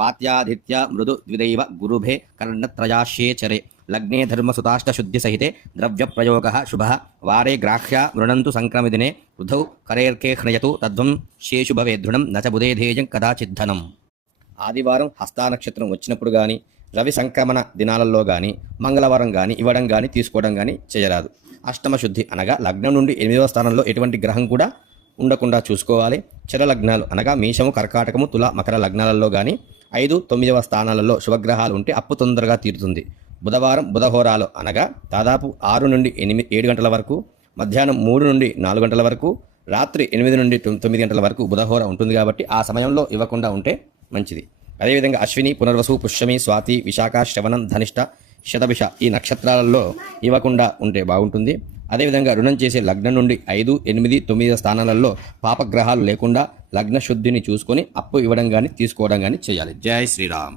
स्वात्यादित्य मृदु द्विदैव गुरुभे कर्णत्रयाश्येचरे लग्ने धर्मसुताष्टशुद्धिसहिते द्रव्यप्रयोगः शुभः वारे ग्राह्या मृणन्तु संक्रमिदिने ऋधौ करेर्के ह्नयतु तद्वं शेषु भवे दृढं न च बुधेधेयं कदाचिद्धनम् ఆదివారం హస్తా నక్షత్రం వచ్చినప్పుడు కానీ రవి సంక్రమణ దినాలలో కానీ మంగళవారం కానీ ఇవ్వడం కానీ తీసుకోవడం కానీ చేయరాదు. అష్టమ శుద్ధి అనగా లగ్నం నుండి 8వ స్థానంలో ఎటువంటి గ్రహం కూడా ఉండకుండా చూసుకోవాలి. చర లగ్నాలు అనగా మేషము కర్కాటకము తుల మకర లగ్నాలలో కానీ 5, 9వ స్థానాలలో శుభగ్రహాలు ఉంటే అప్పు తొందరగా తీరుతుంది. బుధవారం బుధహోరాలు అనగా దాదాపు 6 నుండి 7 గంటల వరకు, మధ్యాహ్నం 3 నుండి 4 గంటల వరకు, రాత్రి 8 నుండి 9 గంటల వరకు బుధహోర ఉంటుంది కాబట్టి ఆ సమయంలో ఇవ్వకుండా ఉంటే మంచిది. అదేవిధంగా అశ్విని, పునర్వసు, పుష్యమి, స్వాతి, విశాఖ, శ్రవణం, ధనిష్ట, శతభిష ఈ నక్షత్రాలలో ఇవ్వకుండా ఉంటే బాగుంటుంది. అదేవిధంగా రుణం చేసే లగ్నం నుండి 5, 8, 9 స్థానాలలో పాపగ్రహాలు లేకుండా లగ్న శుద్ధిని చూసుకొని అప్పు ఇవ్వడం కానీ తీసుకోవడం కానీ చేయాలి. జై శ్రీరామ్.